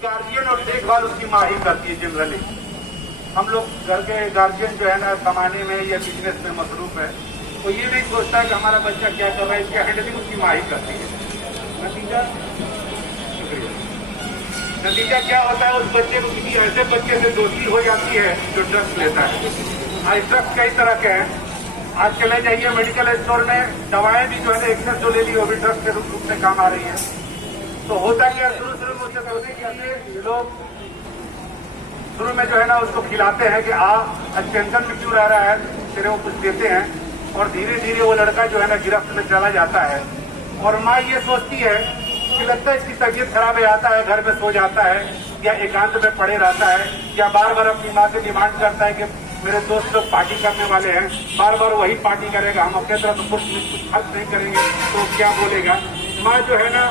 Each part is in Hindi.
गार्जियन और देखभाल उसकी माँ ही करती है जनरली। हम लोग घर के गार्जियन जो है ना कमाने में या बिजनेस में मसरूफ है, तो ये नहीं सोचता है कि हमारा बच्चा क्या कर रहा है, इसकी हैंडलिंग उसकी माँ ही करती है। नतीजा क्या होता है, उस बच्चे को किसी ऐसे बच्चे से दोस्ती हो जाती है जो ड्रग्स लेता है। आज ड्रग्स कई तरह के हैं। आज चले जाइए मेडिकल स्टोर में, दवाएं भी जो है ना एक्सेस जो ले ली वो भी ड्रग्स के रूप में काम आ रही है। तो होता क्या, शुरू में उससे होते कि लोग शुरू में जो है ना उसको खिलाते हैं कि टेंशन में क्यों रह रहा है, तेरे को कुछ देते हैं, और धीरे धीरे वो लड़का जो है ना गिरफ्त में चला जाता है। और माँ ये सोचती है कि लगता है इसकी तबीयत खराब है, आता है घर में सो जाता है या एकांत में पड़े रहता है, या बार बार अपनी माँ से डिमांड करता है कि मेरे दोस्त लोग पार्टी करने वाले हैं, बार बार वही पार्टी करेगा, हम अपने तरफ कुछ खर्च नहीं करेंगे तो क्या बोलेगा। माँ जो है ना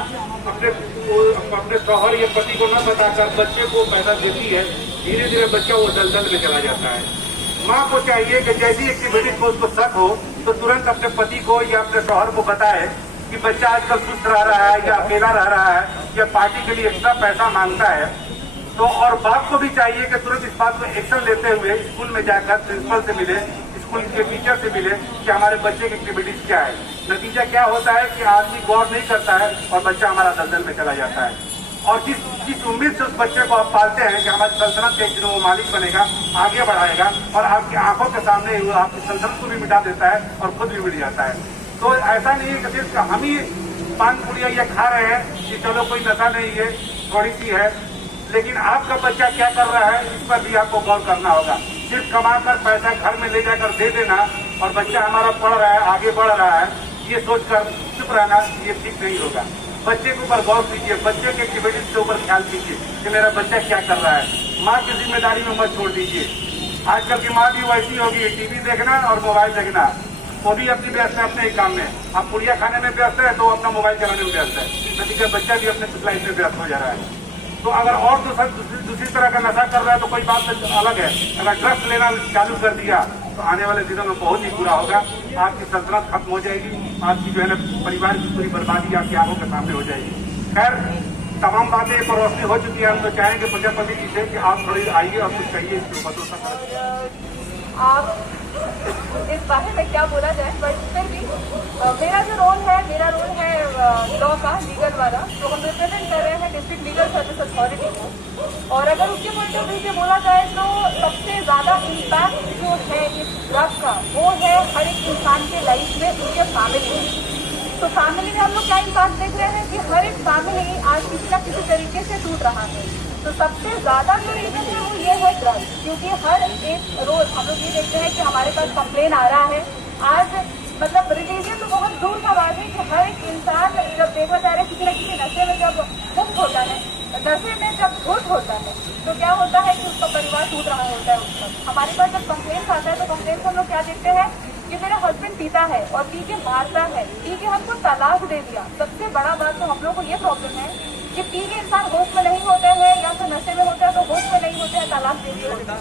अपने शौहर या पति को न बताकर बच्चे को पैसा देती है। धीरे धीरे बच्चा वो दलदल में चला जाता है। माँ को चाहिए कि जैसी एक्टिविटी को उसको शक हो तो तुरंत अपने पति को या अपने शौहर को बताए कि बच्चा आजकल सुस्त रह रहा है या अकेला रह रहा है या पार्टी के लिए एक्स्ट्रा पैसा मांगता है। तो और बाप को भी चाहिए कि तुरंत इस बात में एक्शन लेते हुए स्कूल में जाकर प्रिंसिपल से मिले, स्कूल के टीचर से मिले कि हमारे बच्चे की एक्टिविटीज क्या है। नतीजा क्या होता है कि आदमी गौर नहीं करता है और बच्चा हमारा दलदल में चला जाता है। और जिस उम्मीद से उस बच्चे को आप पालते हैं कि हमारी सल्तनत के एक दिन वो मालिक बनेगा, आगे बढ़ाएगा और आपकी आंखों के सामने वो आपकी सल्तनत को भी मिटा देता है और खुद भी मिट जाता है। तो ऐसा नहीं है कि सिर्फ हम ही पान पुड़िया ये खा रहे हैं कि चलो कोई नशा नहीं है, थोड़ी सी है, लेकिन आपका बच्चा क्या कर रहा है इस पर भी आपको गौर करना होगा। सिर्फ कमाकर पैसा घर में ले जाकर दे देना और बच्चा हमारा पढ़ रहा है, आगे बढ़ रहा है, ये सोचकर चुप रहना, ये ठीक नहीं होगा। बच्चे के ऊपर गौर कीजिए, बच्चे के एक्टिविटीज के ऊपर ख्याल कीजिए कि मेरा बच्चा क्या कर रहा है। माँ की जिम्मेदारी में मत छोड़ दीजिए। आजकल की माँ भी वैसी होगी, टीवी देखना और मोबाइल देखना, वो भी अपनी व्यस्त है अपने ही काम में। अब पुड़िया खाने में व्यस्त है तो अपना मोबाइल चलाने में व्यस्त है, नतीजा बच्चा भी अपने लाइफ में व्यस्त हो जा रहा है। तो अगर और दूसरी तरह का नशा कर रहा है तो कोई बात अलग है। अगर ड्रग्स लेना चालू कर दिया तो आने वाले दिनों में बहुत ही बुरा होगा। आपकी सल्तनत खत्म हो जाएगी, आपकी जो है ना परिवार की पूरी बर्बादी आपकी आंखों के सामने हो जाएगी। खैर, तमाम बातें पर रोशनी हो चुकी है। हम तो चाहेंगे प्रजापति जी से कि आप थोड़ी आइए और कुछ कहिए इसके ऊपर। आप इस बारे में क्या बोला जाए, बट फिर भी मेरा रोल है लॉ का, लीगल वाला। तो हम रिप्रेजेंट कर रहे हैं डिस्ट्रिक्ट लीगल सर्विस अथॉरिटी को। और अगर उसके पॉइंट ऑफ व्यू से बोला जाए तो सबसे ज्यादा इम्पैक्ट जो है इस ड्रग का वो है हर एक इंसान के लाइफ में, उनके फैमिली में। तो फैमिली में हम लोग क्या इम्पैक्ट देख रहे हैं कि हर एक फैमिली आज किसी न किसी तरीके से टूट रहा है। तो सबसे ज्यादा जो रीजन है वो ये है ड्रग्स, क्योंकि हर एक रोज हम लोग ये देखते हैं कि हमारे पास कंप्लेन आ रहा है। आज मतलब रिलीजियन तो बहुत दूर का बात है कि हर एक इंसान जब देखा जा रहा है किसी न किसी नशे में जब मुक्त होता है, नशे में जब धुत होता है, तो क्या होता है कि उसका परिवार टूट रहा होता है उसका। हमारे पास जब कंप्लेन आता है तो कंप्लेन हम लोग क्या देखते हैं कि मेरा हस्बैंड पीता है और पी के मारता है, पी के हमको तलाक दे दिया। सबसे बड़ा बात तो हम लोग को ये प्रॉब्लम है कि पी के इंसान होश में नहीं होते हैं या फिर नशे में होते हैं तो होश में नहीं होते हैं, तलाक दे दिया।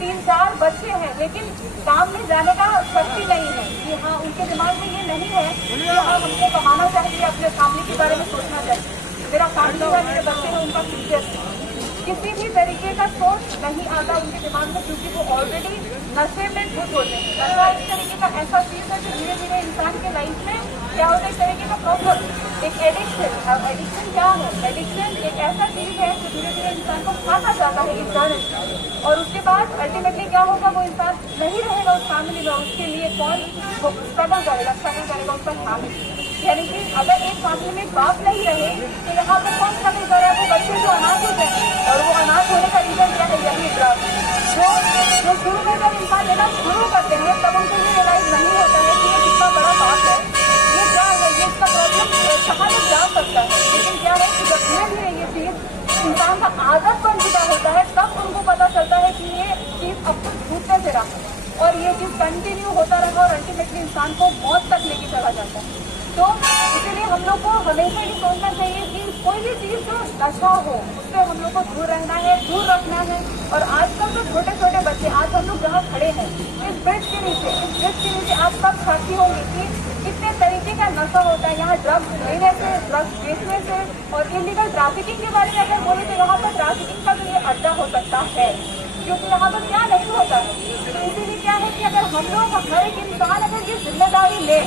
3-4 बच्चे हैं लेकिन काम में जाने का शक्ति नहीं है कि हाँ उनके दिमाग में ये नहीं है कि हाँ हमको कमाना चाहिए, अपने फैमिली के बारे में सोचना चाहिए, मेरा फैमिली है, मेरे बच्चे हैं, उनका फ्यूचर है। किसी भी तरीके का सोच नहीं आता उनके दिमाग में, क्योंकि वो ऑलरेडी नशे में धुत होते हैं। नशा इस तरीके का ऐसा चीज है जो धीरे धीरे इंसान के लाइफ में क्या होता है, इस तरीके का प्रॉब्लम, एक एडिक्शन। अब एडिक्शन क्या है? एडिक्शन एक ऐसा चीज है जो धीरे धीरे इंसान को खाता जाता है इंसान, और उसके बाद अल्टीमेटली क्या होगा, वो इंसान नहीं रहेगा उस फैमिली में। उसके लिए कौन स्ट्रगल करेगा उसका फैमिली। यानी कि अगर एक फैमिली में बाप नहीं रहे तो यहाँ पर कौन स्ट्रगल करे, वो बच्चे जो अनाथ हो जाए। और वो अनाथ होने का रीजन क्या है? यही ड्रग। जो शुरू में जब इंसान लेना शुरू करते हैं तब उनको ये रियलाइज नहीं होता है कि ये कितना बड़ा बात है, ये क्या है, ये इसका प्रॉब्लम कहाँ तक जा सकता है। लेकिन क्या है कि जब धीरे धीरे ये चीज इंसान का आदत बन चुका होता है तब उनको पता चलता है कि ये चीज अब तक छूटने से रहा और ये चीज कंटिन्यू होता रहा और अल्टीमेटली इंसान को मौत तक लेके चला जाता है। तो इसीलिए हम लोग को हमेशा ये सोचना चाहिए कि कोई भी चीज जो नशा हो उससे हम लोग को दूर रहना है, दूर रखना है। और आजकल तो छोटे छोटे बच्चे, आज हम लोग जहाँ खड़े हैं इस ब्रिज के नीचे आप सब साथी होंगे कि कितने तरीके तरीके का नशा होता है। यहाँ ड्रग्स लेने से, ड्रग्स बेचने से और इलीगल ट्रैफिकिंग के बारे में अगर बोले तो यहाँ पर ट्रैफिकिंग का तो ये अड्डा हो सकता है, क्योंकि यहाँ पर क्या नहीं होता है। तो इसीलिए क्या है कि अगर हम लोग, हर एक इंसान अगर ये जिम्मेदारी ले,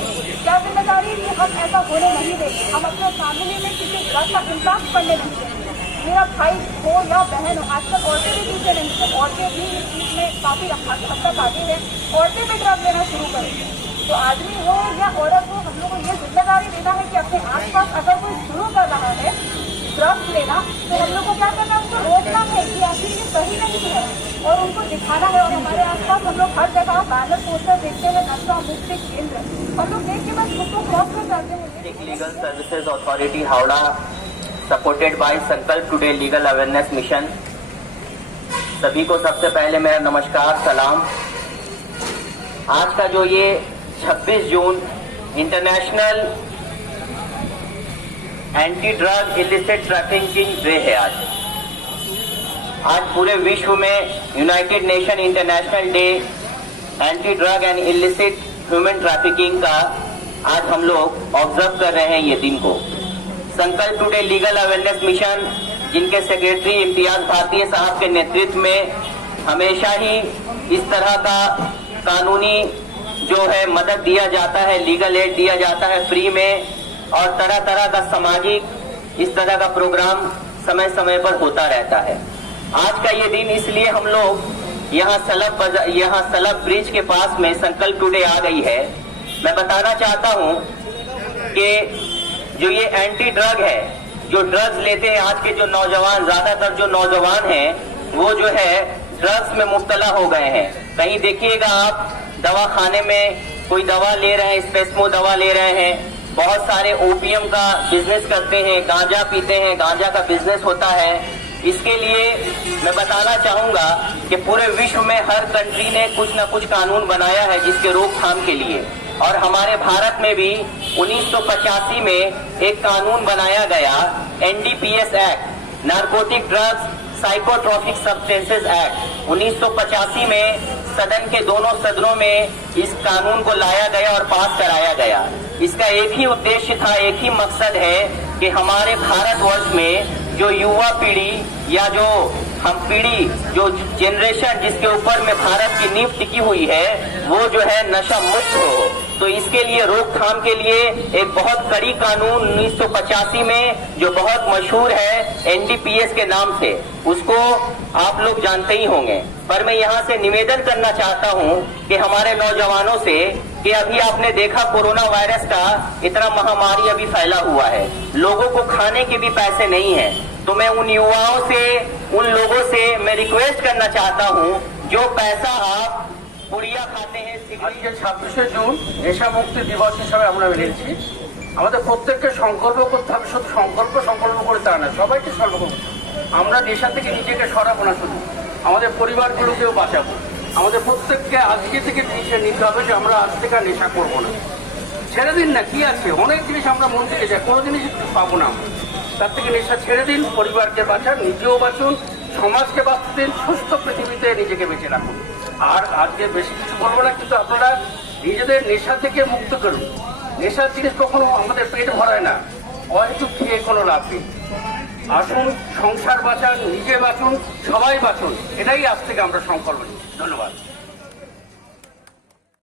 क्या जिम्मेदारी कि हम ऐसा होने नहीं देंगे, हम अपने फैमिली में किसी ड्रग का इम्पैक्ट पड़ने नहीं देंगे। मेरा भाई हो या बहन हो, आजकल औरतें भी पीछे नहीं है, औरतें भी इस चीज़ में काफ़ी हद तक आगे हैं, औरतें भी ड्रग लेना शुरू करेंगी। तो आदमी हो या औरत हो, हम लोग को ये जिम्मेदारी लेना है कि अपने आसपास अगर कोई शुरू कर रहा है ड्रग्स लेना, तो हम लोग को क्या करना है, उनको रोकना है कि आखिर ये सही नहीं है और उनको दिखाना है। और हमारे आसपास हम लोग हर जगह बैनर पोस्टर देखते हैं, नशा मुक्ति केंद्र, हम लोग देख के बस उसको क्रॉस कर जाते हैं। Legal services authority Howrah supported by संकल्प टुडे लीगल अवेयरनेस मिशन। सभी को सबसे पहले मेरा नमस्कार, सलाम। आज का जो ये 26 जून International Anti Drug Illicit Trafficking Day है। आज पूरे विश्व में United Nation International Day Anti Drug and Illicit Human Trafficking का आज हम लोग ऑब्जर्व कर रहे हैं ये दिन को। संकल्प टुडे लीगल अवेयरनेस मिशन, जिनके सेक्रेटरी इम्तियाज भारतीय साहब के नेतृत्व में हमेशा ही इस तरह का कानूनी जो है मदद दिया जाता है, लीगल एड दिया जाता है फ्री में, और तरह तरह का सामाजिक इस तरह का प्रोग्राम समय समय पर होता रहता है। आज का ये दिन इसलिए हम लोग यहाँ सलब ब्रिज के पास में संकल्प टुडे आ गई है। मैं बताना चाहता हूँ कि जो ये एंटी ड्रग है, जो ड्रग्स लेते हैं आज के जो नौजवान, ज्यादातर जो नौजवान हैं वो जो है ड्रग्स में मुब्तला हो गए हैं। कहीं देखिएगा आप दवा खाने में कोई दवा ले रहे हैं, स्पेस्मो दवा ले रहे हैं, बहुत सारे ओपियम का बिजनेस करते हैं, गांजा पीते हैं, गांजा का बिजनेस होता है। इसके लिए मैं बताना चाहूंगा कि पूरे विश्व में हर कंट्री ने कुछ न कुछ कानून बनाया है जिसके रोकथाम के लिए, और हमारे भारत में भी 1985 में एक कानून बनाया गया, NDPS act, narcotic drugs psychotropic substances act. 1985 में सदन के दोनों सदनों में इस कानून को लाया गया और पास कराया गया। इसका एक ही उद्देश्य था, एक ही मकसद है कि हमारे भारतवर्ष में जो युवा पीढ़ी या जो हम पीढ़ी, जो जनरेशन जिसके ऊपर में भारत की नींव टिकी हुई है, वो जो है नशा मुक्त हो। तो इसके लिए रोकथाम के लिए एक बहुत कड़ी कानून 1985 में जो बहुत मशहूर है NDPS के नाम से, उसको आप लोग जानते ही होंगे। पर मैं यहाँ से निवेदन करना चाहता हूँ कि हमारे नौजवानों से कि अभी आपने देखा कोरोना वायरस का इतना महामारी अभी फैला हुआ है, लोगों को खाने के भी पैसे नहीं है। तो मैं उन युवाओं से, उन लोगों से मैं रिक्वेस्ट करना चाहता हूँ, जो पैसा आप পুড়িয়া খাতে हैं। আজকে 26শে জুন নেশা মুক্তি দিবস হিসাবে আমরা মেনেছি। আমাদের প্রত্যেককে সংকল্প করতে হবে, শুধু সংকল্প করে তা না, সবাইকে সংকল্প করতে হবে। আমরা নেশা থেকে নিজেকে সরাবো না, শুধু আমাদের পরিবারগুলোকেও বাঁচাবো। আমাদের প্রত্যেককে আজকে থেকে ডিসিশন নিতে হবে যে আমরা আজ থেকে আর নেশা করবো না। ছেড়ে দিন না, কি আছে, অনেক জিনিস আমরা মন থেকে যায়, কোনো জিনিস পাবো না। তার থেকে নেশা ছেড়ে দিন, পরিবারকে বাঁচান, নিজেও বাঁচুন, সমাজকে বাঁচতে দিন, সুস্থ পৃথিবীতে নিজেকে বেঁচে রাখুন। আর আজকে বেশি কিছু বলবো না, কিন্তু আপনারা নিজেদের নেশা থেকে মুক্ত করুন। নেশার জিনিস কখনো আমাদের পেট ভরায় না, অহেতুক খেয়ে কোনো লাভ নেই। আসুন, সংসার বাঁচান, নিজে বাঁচুন, সবাই বাঁচুন, এটাই আজ থেকে আমরা সংকল্প নিই। ধন্যবাদ।